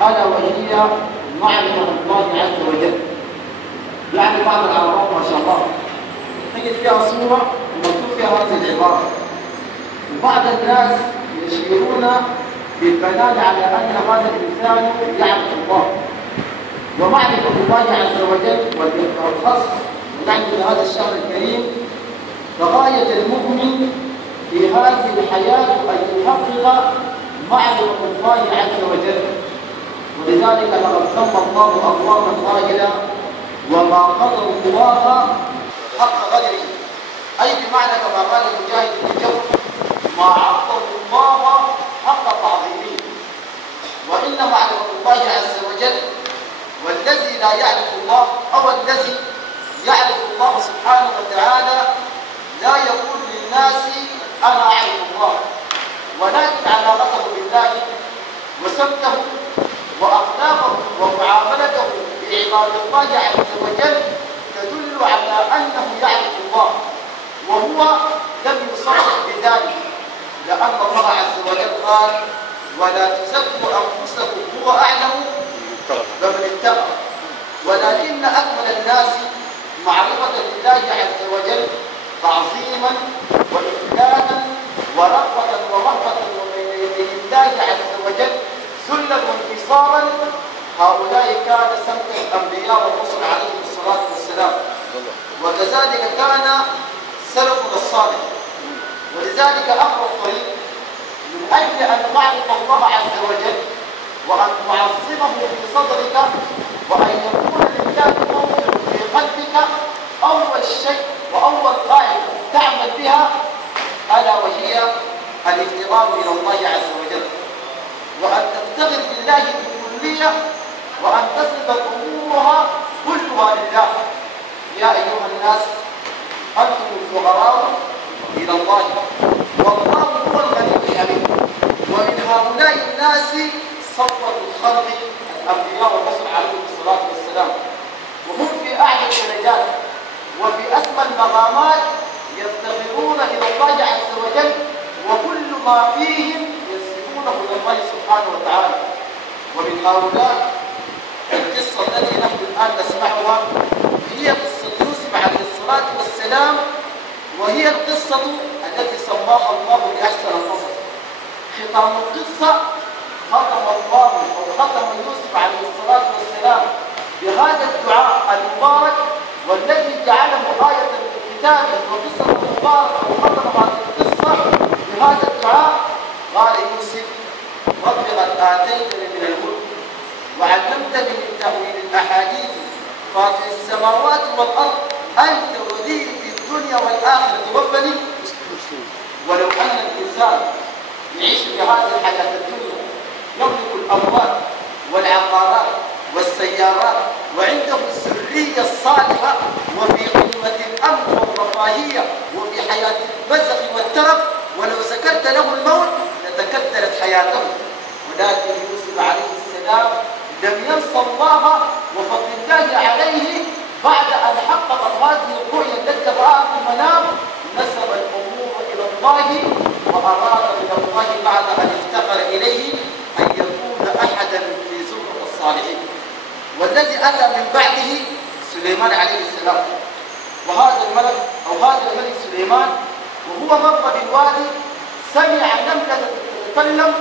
ألا وهي معرفة الله عز وجل. يعني بعض العرب ما شاء الله تجد فيها صورة ومكتوب فيها هذه العبارة، وبعض الناس يشيرون بالبيان على أن هذا الإنسان يعرف الله، ومعرفة الله عز وجل والخاص ونحن في هذا الشهر الكريم فغاية المؤمن في هذه الحياة أن يحقق معرفة الله عز وجل. ولذلك لقد سمى الله أقواما قائلا وما قدر الله حق قدره، أي بمعنى كما قال المجاهد بن جبر ما عظم الله حق تعظيمه. وإن معرفة الله عز وجل والذي لا يعرف الله أو الذي يعرف الله سبحانه وتعالى لا يقول للناس أنا أعرف الله، ولكن علاقته بالله وسمته وأخلاقه ومعاملته بعباد الله عز وجل تدل على أنه يعرف الله، وهو لم يصرح بذلك، لأن الله عز وجل قال ولا تزكوا أنفسكم هو أعلم بمن اتقى. ولكن أكمل الناس معرفة لله عز وجل تعظيما وإجلالا ورغبة ورهبة بين الله عز وجل ذلا وانكسارا، هؤلاء كان سمت الأنبياء والرسل عليهم الصلاة والسلام، وكذلك كان سلفنا الصالح. ولذلك أمر الطريق من أجل أن تعرف الله عز وجل وأن تعظمه في صدرك وأن يكون لله موضع في قلبك، أول شيء وأول قاعدة تعمل بها ألا وهي الافتقار إلى الله عز وجل، وأن تفتقر بالله بالكلية، وأن تصرف أمورها كلها لله. يا أيها الناس أنتم الفقراء إلى الله والله هو الغني الحميد. ومن هؤلاء الناس صفوة الخلق الأنبياء والرسل عليهم الصلاة والسلام، وهم في أعلى الدرجات وفي أسمى المقامات يفتقرون إلى الله عز وجل، وكل ما فيهم ينسبونه إلى الله سبحانه وتعالى. ومن هؤلاء القصة التي نحن الآن نسمعها هي قصة يوسف عليه الصلاة والسلام، وهي القصة التي سماها الله بأحسن القصص. ختام القصة ختم الله أو ختم يوسف عليه الصلاة والسلام بهذا الدعاء المبارك، والذي جعله آية الكتاب وقصة المبارك وختم هذه القصة بهذا الدعاء. قال يوسف رب قد آتيتني من الملك وعلمتني من تأويل الأحاديث فاطر السماوات والأرض أنت ولي في الدنيا والآخرة توفني. ولو أن الإنسان يعيش في هذه الحياة الدنيا يملك الأموال والعقارات والسيارات وعنده السرية الصالحة وفي قمة الأمن والرفاهية وفي حياة البزخ والترف، ولو ذكرت له الموت لتكدرت حياته. ولكن يوسف عليه السلام لم ينسى الله وفضل الله عليه، بعد أن حقق هذه الرؤيا التي رآها في المنام نسب الأمور إلى الله وأراد من الله بعد أن افتقر إليه أن يكون أحدا في زمرة الصالحين. والذي أتى من بعده سليمان عليه السلام، وهذا الملك أو هذا الملك سليمان وهو مر بالوادي سمع نملة تتكلم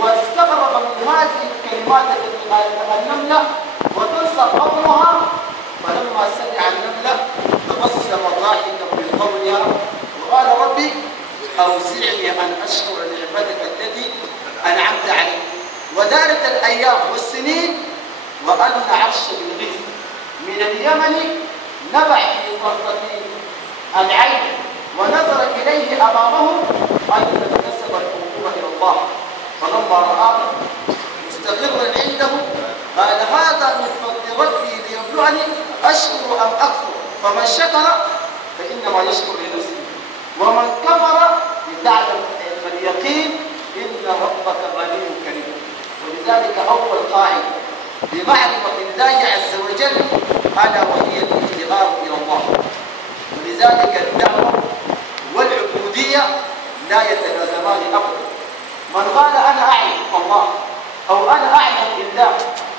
واستغرب من هذه الكلمات التي قالتها النملة وتنسى قولها، فلما سمع النملة تبسم ضاحكا من قولها وقال ربي أوزعني أن أشكر نعمتك التي أنعمت علي. ودارت الأيام والسنين وأن عرش بلقيس من اليمن نبع في طرفة العين ونظر إليه أمامه أيضا نسب الأمور إلى الله، فلما رآه مستقرا عنده قال هذا من فضل ربي ليبلعني أشكر أم أكفر، فمن شكر فإنما يشكر لنفسه ومن كفر لتعلم فاليقين إن ربك غني كريم. ولذلك أول قاعدة بمعرفة الله عز وجل ألا وهي الافتقار إلى الله. ولذلك الدعوة والعبودية لا يتلازمان أبدا. من قال أنا أعرف الله أو أنا أعلم بالله،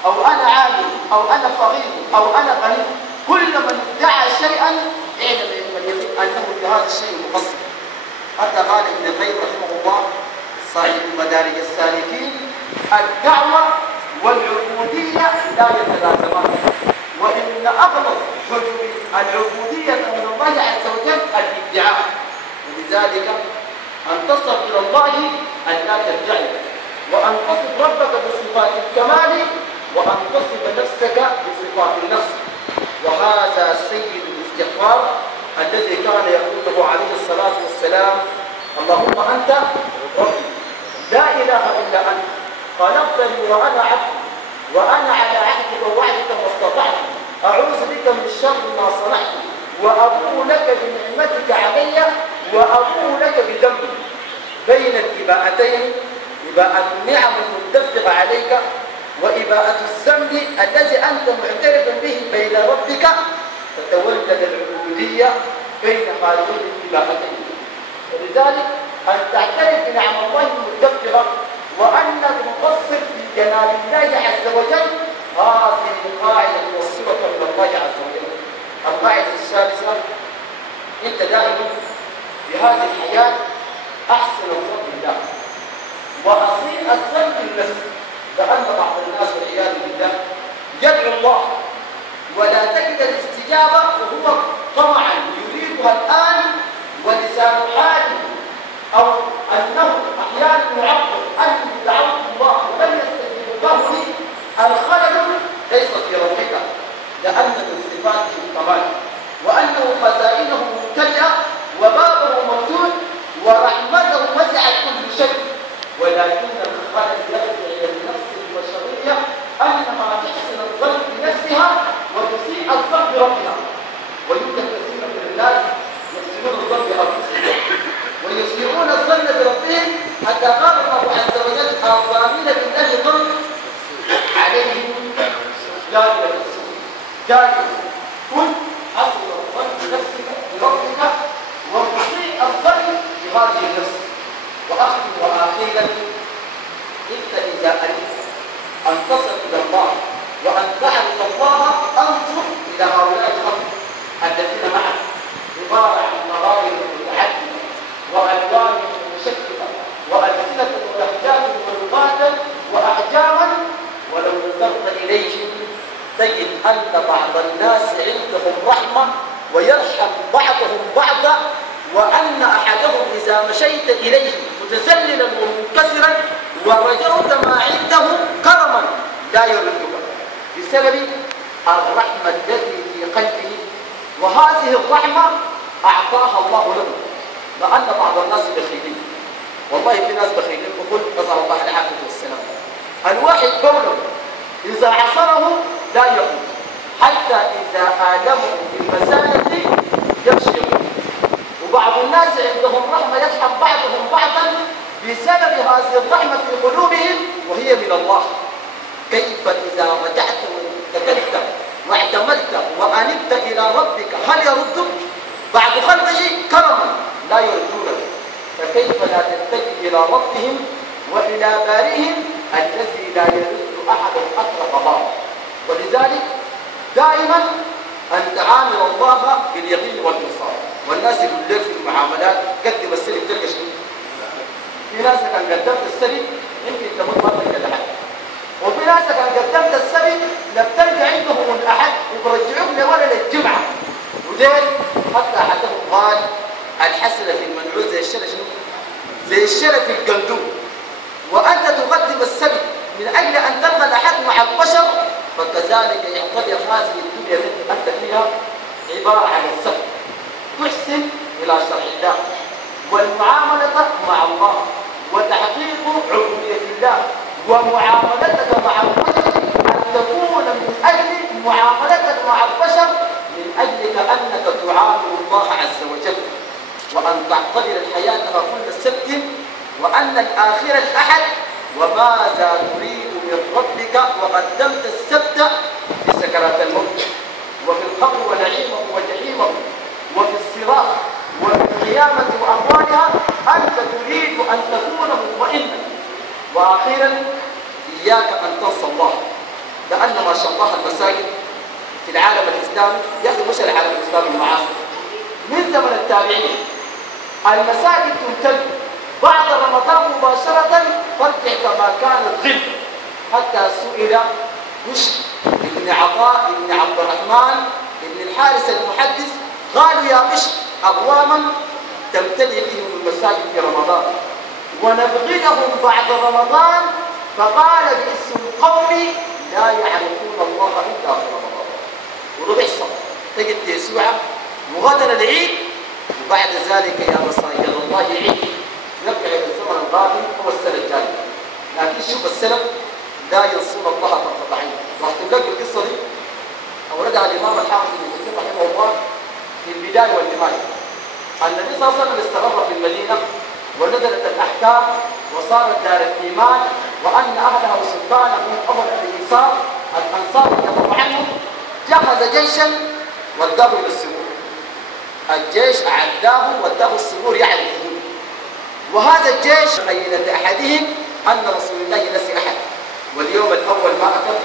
أو أنا عالم، أو أنا فقير، أو أنا غني، كل من ادعى شيئا اعلم أنه في هذا الشيء مقصر. حتى قال ابن القيم رحمه الله صاحب مدارج السالكين: الدعوة والعبودية لا يتلازمان، وإن أغلظ حدود العبودية من الله عز وجل الادعاء. ولذلك أن تصل إلى الله أن لا تدعي، وأن تصف ربك بصفات الكمال، وأن تصف نفسك بصفات النفس. وهذا سيد الاستغفار الذي كان يقوله عليه الصلاة والسلام: اللهم أنت ربي لا إله إلا أنت، خلقتني وأنا عبد، وأنا على عهدك ووعدك ما استطعت، أعوذ بك من شر ما صنعت، وأبوء لك بنعمتك علي، وأبوء لك بذنبي. بين الإباءتين إباءة النعم المتفقة عليك، وإباءة الذنب الذي أنت معترف به بين ربك، تتولد العبودية بين هذين الإباءتين. ولذلك أن تعترف بنعم الله المتفقة وأنك مقصر في جلال الله عز وجل، هذه القاعدة موصلة من الله عز وجل. القاعدة الثالثة: أنت دائما في هذه الحياة أحسن الظن بالله وأصيل الظن بالنفس، لأن بعض الناس والعياذ بالله يدعو الله ولا تجد الاستجابة، وهو طمعا يريدها الآن ولسان حاله، أو أنه أحيانا يعبر أني دعوت الله ولم يستجيب له لي. الخلل ليس في روحك، لأن من صفاته الكمال، وأنه خزائنه ممتلئة وبابه موجود ورحمته وسعت كل شيء، ولكن الخلل يرجع إلى النفس البشرية أنها تحسن الظن بنفسها وتسيء الظن بربها. ويوجد كثير من الناس يحسنون الظن بأنفسهم ويسيئون الظن بربهم، حتى قال الله عز وجل: الظالمين بالله ظن عليهم لا يلبسون. دائما كن حسن الظن بنفسك بربك وتسيء الظن بهذه النفس. وأختم وأخيرا: أنت إذا أردت أن تصل إلى الله وأن تعرف الله، انظر إلى هؤلاء الخلق الذين معك، عبارة عن مظاهر متعددة وألوان متشكلة وألسنة ولهجات ولغات وأحجاما، ولو نظرت إليهم تجد أن بعض الناس عندهم رحمة ويرحم بعضهم بعضا، وأن أحدهم إذا مشيت إليه متذللا ومنكسرا ورجوت ما عنده كرما لا يردك، بسبب الرحمة التي في قلبه. وهذه الرحمة أعطاها الله له، لأن بعض الناس بخيلين، والله في ناس بخيلين، بقول نسأل الله العافية والسلام. الواحد بوله إذا عصره لا يقوم، حتى إذا آلمه في المساجد يمشي. وبعض الناس عندهم رحمة يرحم بعضهم بعضا بسبب هذه الرحمة في قلوبهم، وهي من الله. كيف إذا رجعت واتكلت واعتمدت وأنبت إلى ربك هل يردك؟ بعد خلقه كرما لا يردونك، فكيف لا تتجه إلى ربهم وإلى بارئهم الذي لا يرد أحد أطلق بابه. ولذلك دائما أن تعامل الله باليقين والإنصاف. والناس يقول لك في المعاملات قدم السلم تلقى شيء. في ناس كان قدمت السلم يمكن تموت ما تلقى لحد، وفي ناس كان قدمت السلم لم تلقى عندهم الأحد وبرجعوك لولا للجمعة. ودين حتى أحدهم قال: الحسنة في المنعوت زي الشرى شنو؟ زي الشرى في القندوم. وأنت تقدم السلم من أجل أن تلقى الأحد مع البشر، فكذلك يعتبر هذه الدنيا التي أنت فيها عبارة عن السبب. تحسن إلى شرع الله والمعاملة مع الله وتحقيق عبودية الله، ومعاملتك مع البشر أن تكون من أجل معاملتك مع البشر من أجل كأنك تعامل الله عز وجل، وأن تعتبر الحياة كل سبت وأن الآخرة الأحد، وماذا تريد من ربك وقدمت السبت في سكرات الموت وفي القبر ونعيمه وجحيمه وفي الصراط وفي القيامة وأموالها. أنت تريد أن تكون مطمئنا. وأخيرا إياك أن تنسى الله، لأن ما شاء الله المساجد في العالم الإسلامي، يا أخي مش العالم الإسلامي المعاصر، من زمن التابعين المساجد تمتد بعد رمضان مباشرة ترجع كما كانت ظل، حتى سئل بشر بن عطاء بن عبد الرحمن بن الحارث المحدث قالوا يا بشر أقواما تمتلئ بهم المساجد في رمضان ونبغيهم بعد رمضان، فقال باسم القوم لا يعرفون الله إلا في رمضان. وده بيحصل، تجد يسوع وغدا العيد وبعد ذلك يا مصايد الله عيد، يرجع إلى الزمن القادم هو السنة الجاية. لكن شوف السلف لا ينصون الله طرفة عين. واختم لك القصة دي أوردها الإمام الحافظ ابن كثير رحمه الله في البداية والنهاية. النبي صلى الله عليه وسلم استقر في المدينة ونزلت الأحكام وصارت دار الإيمان، وأن أهلها وسلطانه من أول الإنصار الأنصار رضي الله عنهم جهز جيشا وداه إلى السبور. الجيش أعداه وداه السبور يعني الحدود. وهذا الجيش خيلة أحدهم أن رسول الله نسي أحد، واليوم الأول ما أكل،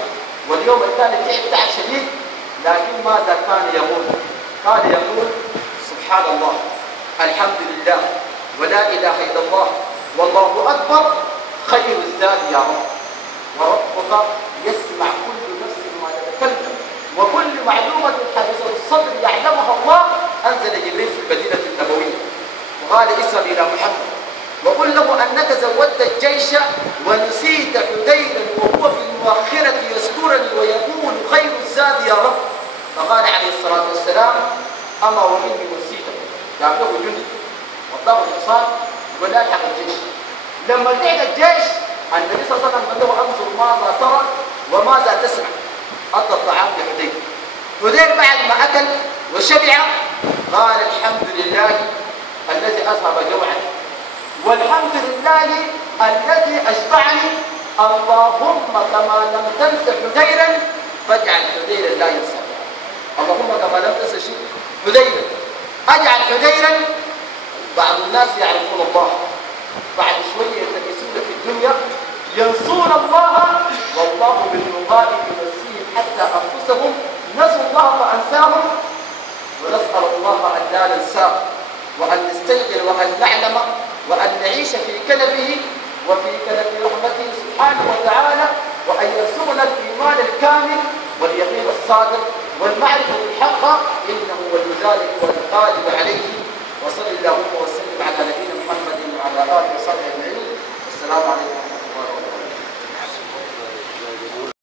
واليوم الثاني تعب شديد، لكن ماذا كان يقول؟ كان يقول سبحان الله، الحمد لله، ولا إله إلا الله، والله أكبر، خير الزاد يا رب، وربك يسمع كل نفس ما تتكلم، وكل معلومة حديثة الصدر يعلمها الله. أنزل جبريل في المدينة النبوية وقال اذهب إلى محمد وقل له أنك زودت الجيش ونسيت حديرا وهو في المؤخرة يذكرني ويقول خير الزاد يا رب. فقال عليه الصلاة والسلام أما وإني نسيته، جاب له جندي وطلب الحصان ولا يلحق الجيش. لما لحق الجيش النبي صلى الله عليه وسلم قال له انظر ماذا ترى وماذا تسمع. أعطى الطعام لحدير. حدير بعد ما أكل وشبع قال الحمد لله الذي أذهب جوعا، والحمد لله الذي أشبعني، اللهم كما لم تنس حديرا فاجعل حديرا لا ينسى. اللهم كما لم تنس حديرا اجعل حديرا. بعض الناس يعرفون الله، بعد شويه يلتمسون في الدنيا ينسون الله، والله بالمقابل ينسيهم حتى انفسهم نسوا الله فانساهم. ونسال الله ان لا ننساه، وان نستيقظ وان نعلم وان نعيش في كنفه وفي كنف رحمته سبحانه وتعالى، وان يرزقنا الايمان الكامل واليقين الصادق والمعرفه الحقه، انه ولي ذلك والقادر عليه. وصل اللهم وسلم على نبينا محمد وعلى اله وصحبه اجمعين. والسلام عليكم.